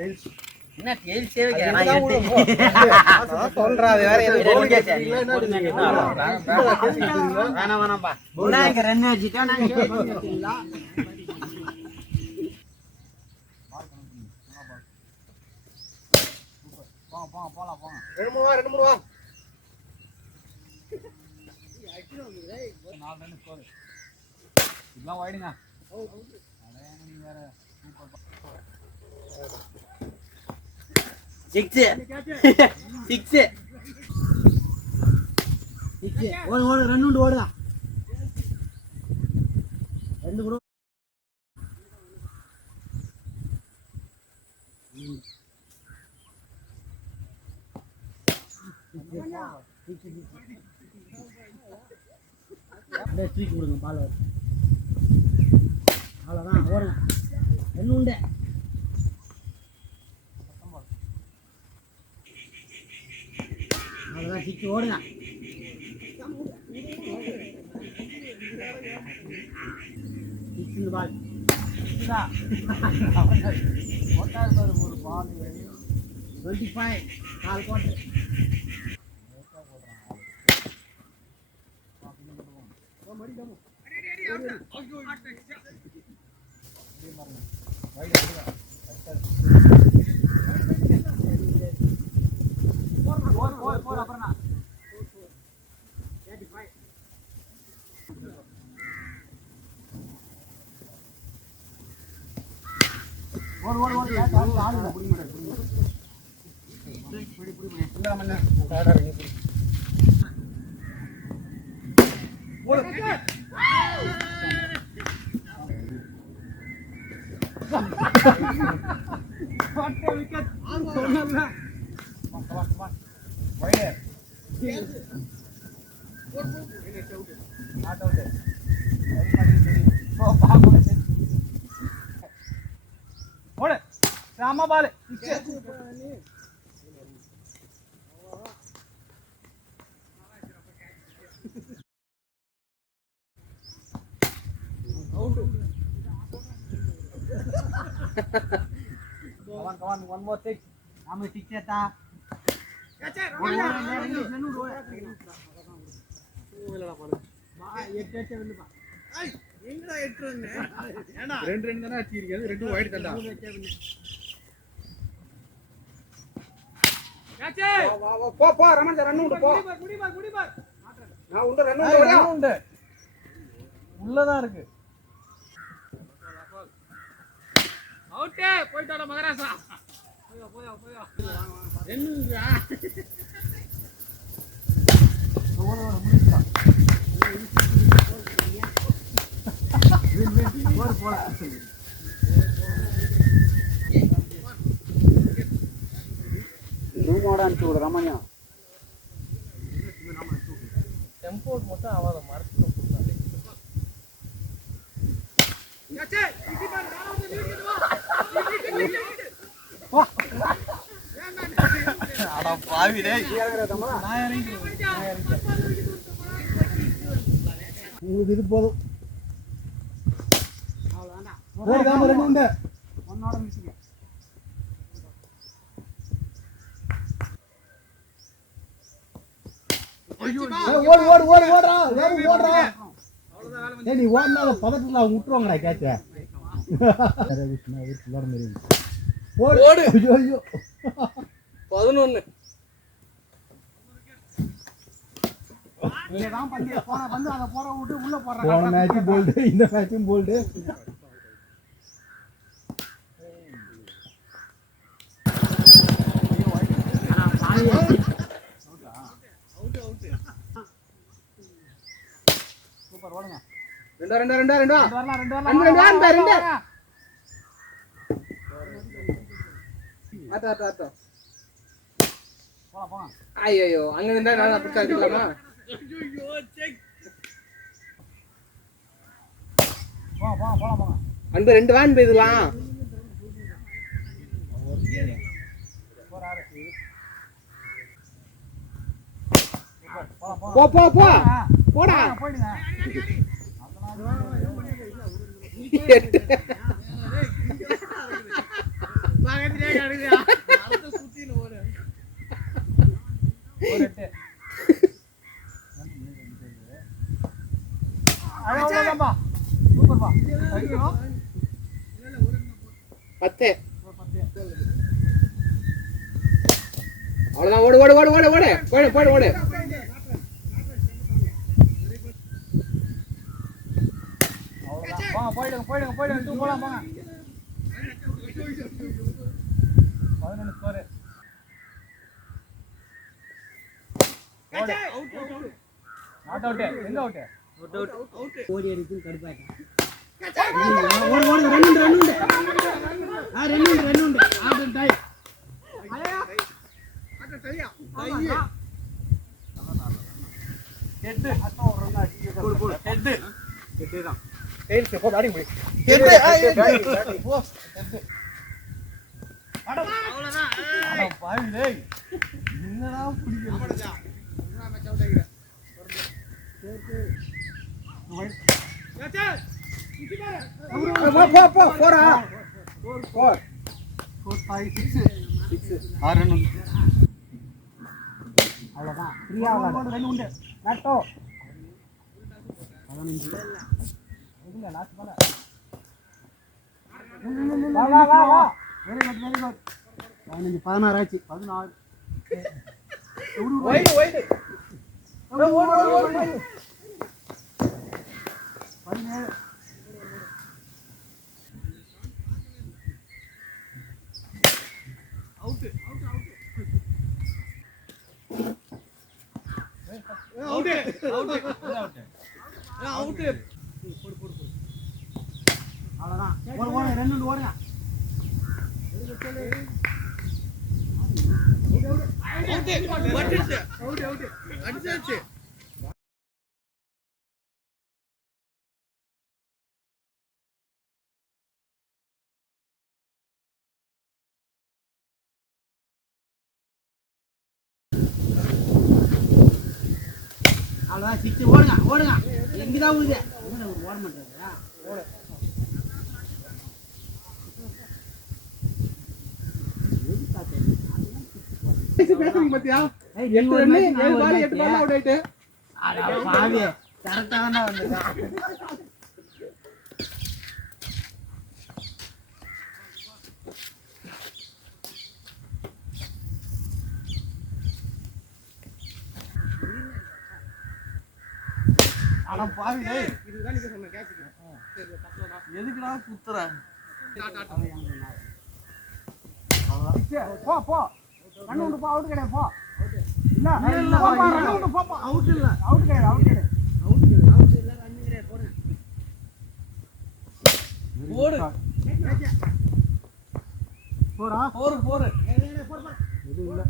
என்ன டெயில்ஸே சொல்றா வேற வேணாம்பா ரன் அடிச்சுட்டா ரெண்டு மூணு இதெல்லாம் வாயிடுங்க ஓடு ரெண்டு ஓடுதா ரெண்டு கூட ஸ்ட்ரீக் கொடுங்க பால் அவ்வளோதான் ஓடுங்க ரெண்டு உண்டு அவ்வளோதான் சிக்ஸ் ஓடுங்க சிக்ஸ் பால் ஒரு பால் 25 4 கோட்டு ராமா பால் Come on, one more six. How many six है ता? ரெண்டு ரெண்டு தானே அடிச்சிருக்காது ரெண்டு வைட் தான்டா போ போ ரமன் ரன் உண்டு போ குடி பார் நான் உண்டு ரன் உண்டு உள்ளதான் இருக்கு அவுட் போய்டா மகராசா போயா என்னடா ஓட முடிச்சா போல ரூம் ஓட அனுப்பிச்சு விடு ரமணியா டெம்போ மட்டும் ஆவாத மரத்துல அட பாவி டேய் நான் இறங்கி உங்களுக்கு இது போதும் அவ்வளவுதான்டா ஓடுதாம ரெண்டு உண்டு ஒண்ணோட மிஸ்ங்க ஐயோ ஓடுறா அவ்வளவுதான் நீ ஓடுனால பதட்டத்துல அவங்க விட்டுருவாங்கடா கேட்ச ஓடு ஐயோ 11 நீதான் பண்ணி போற வந்து அத போற விட்டு உள்ள போறா போன மேட்ச் போல்ட் இந்த மேட்சும் போல்ட் சூப்பர் ஓடுங்க ரெண்டு ஆட்டோ ஐயோ அங்க இருந்தா நான் அப்படி அடிக்கலாமா ஐயோ செக் போலாம் அந்த ரெண்டு வான் பேசலாம் போடா போயிடுங்க பக்கத்துலயே 10. அவ்வளவுதான். ஓடு ஓடு ஓடு ஓடு ஓடு போடு போடு ஓடு. போயிடுங்க போயிடுங்க போயிடுங்க டூ போலாம் போங்க. 11 ஸ்கோர். Not out. எங்க அவுட்? ஓடி அடிச்சு கடுப்பாயிட்டான். ஓடு ஓடு ரன் உண்டு. ரன் உண்டு. ஆட் டை. ஆட்ட சரியா? ஹெட் அத்தோ ஒரு ரன் அடிச்சு போடு. ஹெட் தான். டெயில்ஸ் போ பேட்டிங் போய். ஹெட் போ. ஹெட். அவ்வளவுதான். அட பாவி டேய். என்னடா புடிக்குது? ஆமாடா. நான் மேட்ச் அவுட் ஆகிட்டேன். போ போடா. 4 5 6 6 ரன் உண்டு. அவ்வளவுதான். ஃப்ரீயா விளையாடு. ரன் உண்டு. நட்டோ 15 இல்ல லாஸ்ட் பால். வா வெரி குட் 15 16 ஆச்சு. 16. Wide wide. ஓடு 17. அவுட். அவ்வளவுதான். ஓடு ரன் உண்டு ஓடுங்க. அடிச்சாச்சு. அவ்வளவுதான். சிக்ஸ் ஓடுங்க. எங்கதான் ஊது? ஓட மாட்டேங்கிறா. பேசுறீங்க பாத்தியா? 8 ரன் 7 பால் 8 பால் அவுட் ஆயிட்டு. அட பாவி கரெக்ட்டா தான் வந்தா. அட பாவி டேய். இதுதான் நீங்க சொன்ன கேட்ச். சரி தப்புடா. எதுக்குடா குத்துற? போ ரன் உண்டு. போ அவுட் கிடையாது. போ இல்ல இல்ல ரன் உண்டு. போ அவுட் இல்ல. அவுட் கிடையாது. இல்ல ரன் கிடையாது. போறேன். போடு. போடா. போடு. இது இல்ல.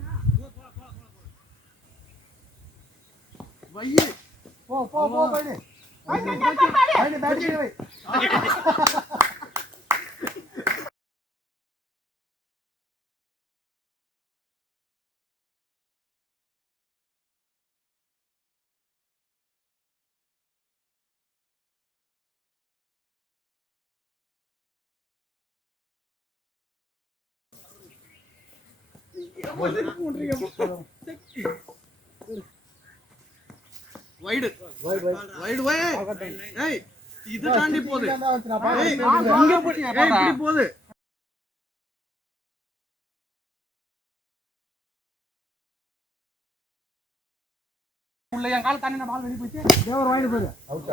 வையே. போ போயிடு. பேட்டிங் வை. வைடு ஏய் இது தாண்டி போகுது. ஏய் இப்படி போகுது. உள்ள என் கால தாண்டி பால் வெளிய போயிச்சு. தேவர் வாங்கிட்டு போயிடு. அவுட்.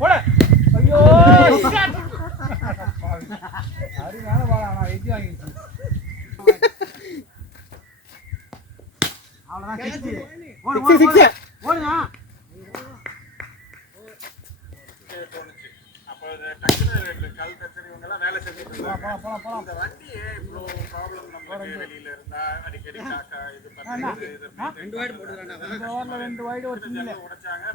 போடு. ஐயோ அரி மேல பால் ஆனா எஜி வாங்கிச்சு. அவ்வளவுதான். சிக்ஸ். 6 ஓடுங்க. அப்ப டக்குனு கல் கச்சரி இவங்க எல்லாம் வேலை செஞ்சுட்டு இருந்தாங்க. போலாம். இந்த வண்டியே இவ்வளோ ப்ராப்ளம் நமக்கு வெளியில இருந்தா அடிக்கடி காக்கா இது பண்ணி இது 2 வைடு போடுறானே. 2 வைடு ஒரு சின்ன உடைச்சாங்க.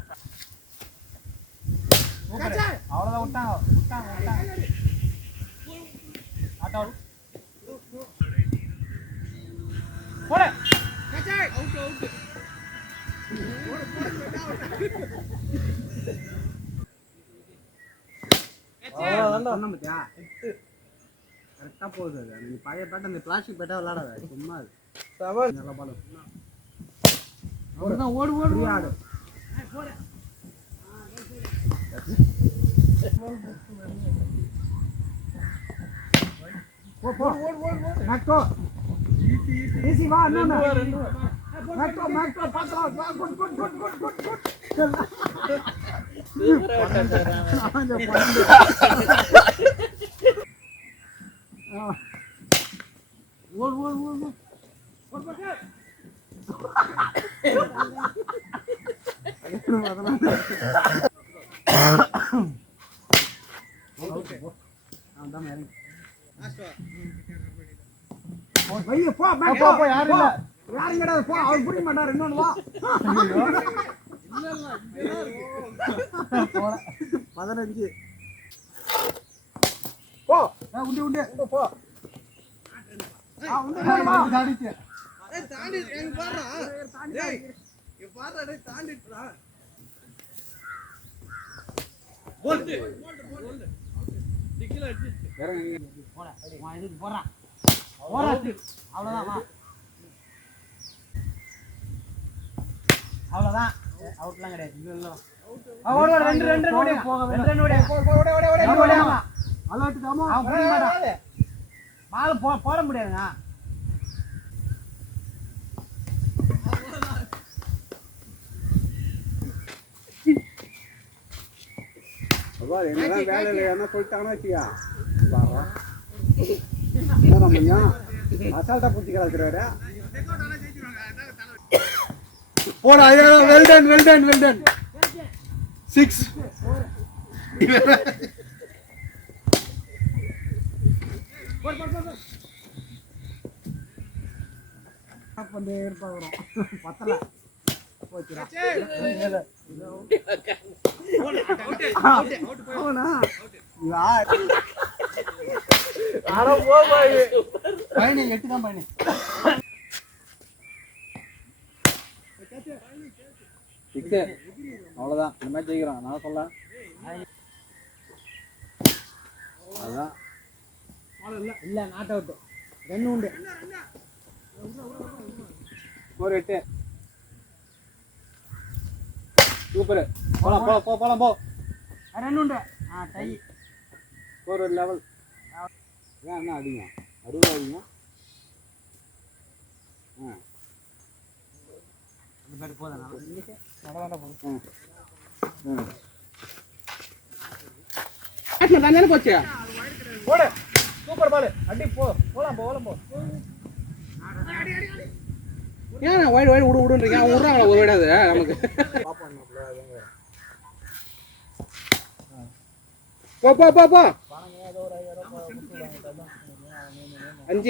அவ்வளவுதான். விட்டாங்க. ஆட் அவுட். போடு. அவுட். சொன்ன பாத்தியா? கரெக்டா போகுது அது. நீ பழைய பேட்டை அந்த பிளாஸ்டிக் பேட்டா விளையாடாத. சும்மா அது 7 நல்ல பாலம். அவ்வளவுதான். ஓடு ஆடு. போ போ மேக்டோ ஈஸி வா இன்னொன்னு மேக்டோ பாக்கலாம் வா good good good good good good ஓடு ஓடு ஓடு ஓடு ஓடு யாரும் கிடையாது போ அவர் புரிய மாட்டார் இன்னொன்னு வா 15 போ உண்டு உண்டு போ உண்டு வா தாண்டிச்சு தாண்டி எங்க பாறா டேய் இங்க பாறா டேய் தாண்டிடுடா போல்ட் டிக்கில அடிச்சு போடா அடி வா இதுக்கு போறா போறா அவ்வளவுதான் வா அவ்வளவுதான் அவுட்லாம் கிடையாது இல்ல ஓடு ஓடு ரெண்டு ஓடு போக ரெண்டு ஓடு ஓடு அலர்ட் காமோ பால் போட முடியாதுங்க அப்பா என்னடா வேலை என்ன சொல்லிட்டாங்கன்னு வச்சியா பாரா என்ன பண்ணியா அசால்ட்டா புடிச்சு கலக்குறாரு போடா வெல் டன் 6 பண்ணே இருப்பா வரும் பத்தல போச்சுடா போனா யார் ஆனா போ பாய் பையனே 8 தான் பையனே அவ்வளவுதான் இந்த மேட்ச் ஜெயிக்கிறோம் நான் சொல்ல அதான் இல்ல நாட் அவுட் ரன் உண்டு ஒரு 8 சூப்பர் போலாம் போ ரன் உண்டு டை ஒரு லெவல் ஏன் என்ன அடிங்க 60 அடிங்க அந்த பேட் போதா நடவாண்டா போடு ஆட்ல தானே போச்சு போடு சூப்பர் பால் அடி போலாம் ஏன் வைடு விடுன்றீங்க அவங்க விடுறாங்களா ஒரு வைடாது நமக்கு போ 5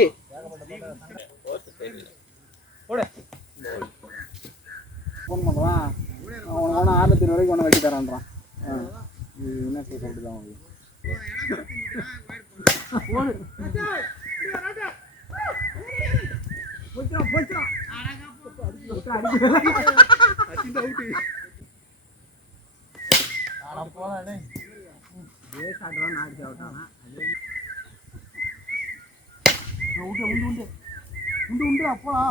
போடு ஃபோன் பண்ணுறான் அவனை 600 வரைக்கும் ஒன்று வெட்டி தரான்றான் என்ன சொல்லிட்டு தான் உண்டு அப்போடா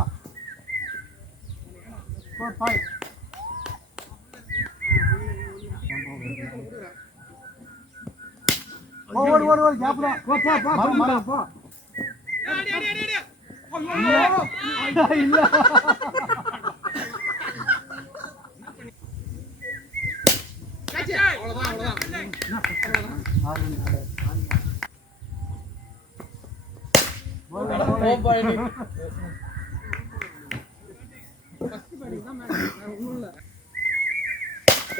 ஓடு கேப்டா போ இல்ல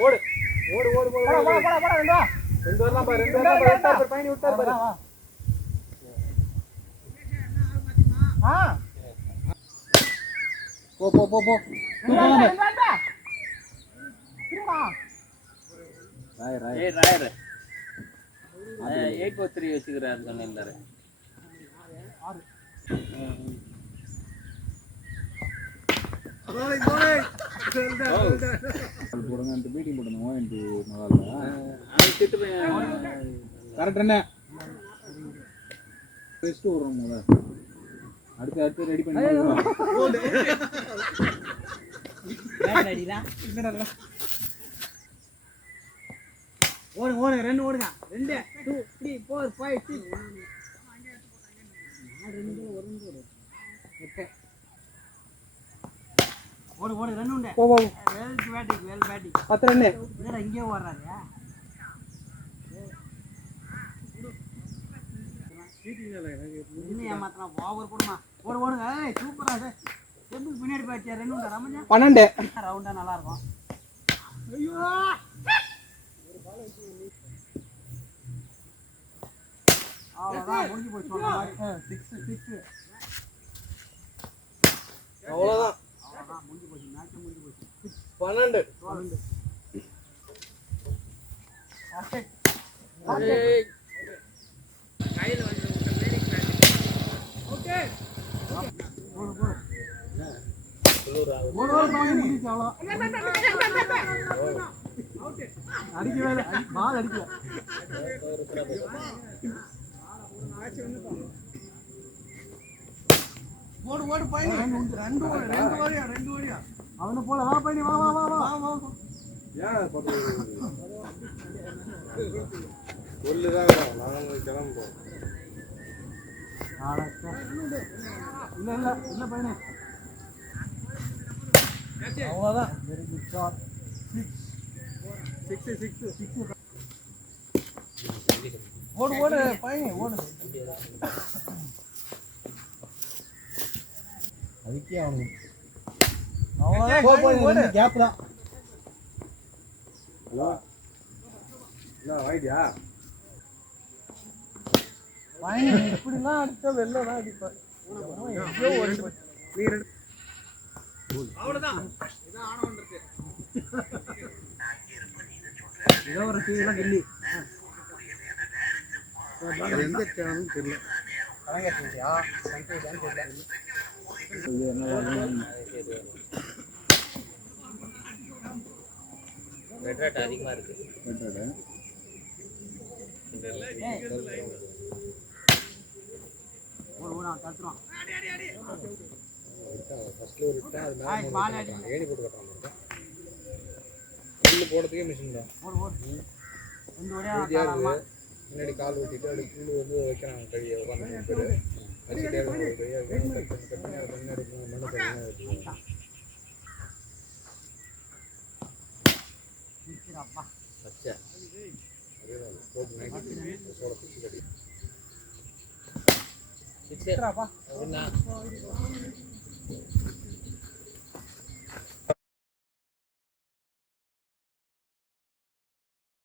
ஓடு ரெண்டு வரலாம் பாரு பயணி விட்டார் பாரு போ ராயர் 843 வச்சுக்கிறாரு சொன்னாரு போடுங்க மீட்டிங் போடுங்க கரெக்ட் என்ன ரெஸ்ட் விடுறோம் அடுத்து ரெடி பண்ணி ஓடுங்க ஓடுங்க 2 ஓடுங்க 2 2 3 4 5 6 ஓடு ஓடு 2 உண்டு போ போ வெல் பேட்டிங் 10 ரன் என்னடா இங்கே ஓடுறாரு இன்னும் ஏமாத்தலாம் ஓவர் போடுமா ஓடு ஓடுங்க ஏய் சூப்பரா டெம்பிள் பின்னாடி போயிடுச்சு 2 உண்டு ரமஞ்சா 12 ரவுண்டா நல்லா இருக்கும் ஐயோ அவ்வளோதான் முடிஞ்சு போய் சொல்ற மாதிரி 6 அவ்வளவுதான் அவ்வளோதான் முடிஞ்சு போச்சு மேட்ச் முடிஞ்சு போச்சு 12 கையில் வந்து ஓகே போடு போடு அடிக்கவே இல்லை பால் அடிக்கல ஓடு ஓடு பயணி 2 ஓடியா அவனை போல வா பயணி வா வா வா வா வா ஏன் சொல்லுதான் நாங்கள் கிளம்புறோம் இல்ல இல்ல இல்ல பயணி அவ்வளோதான் வெரி குட் ஷாட் 6 ஓடு ஓடு பயணி ஓடு அதுக்கே அவனுக்கு அவ்வளோதான் கேப் தான் ஹலோ என்ன வாங்கிட்டியா பயணி இப்படிலாம் அடிச்சா வெளில தான் அடிப்பார் அவ்வளோதான் இதான் ஆனவன் இருக்கு ஏதோ ஒரு டீலாம் கில்லி எந்த சேனலும் தெரியல ரெட் அதிகமா இருக்கு கத்துறோம் ஃபர்ஸ்ட்ல ஒரு விட்டா அது மேல பால் அடி ஏணி போட்டு கட்டறாங்க புல்லு போடுறதுக்கே மிஷின் தான் ஓடு ஓடு 2 ஓடியா முன்னாடி கால் ஊத்திட்டு அப்படி புல்லு வந்து வைக்கிறாங்க கையை உட்காந்து வச்சுட்டே முன்னாடி மண்ணை தண்ணி பச்சை சிக்ஸராப்பா என்ன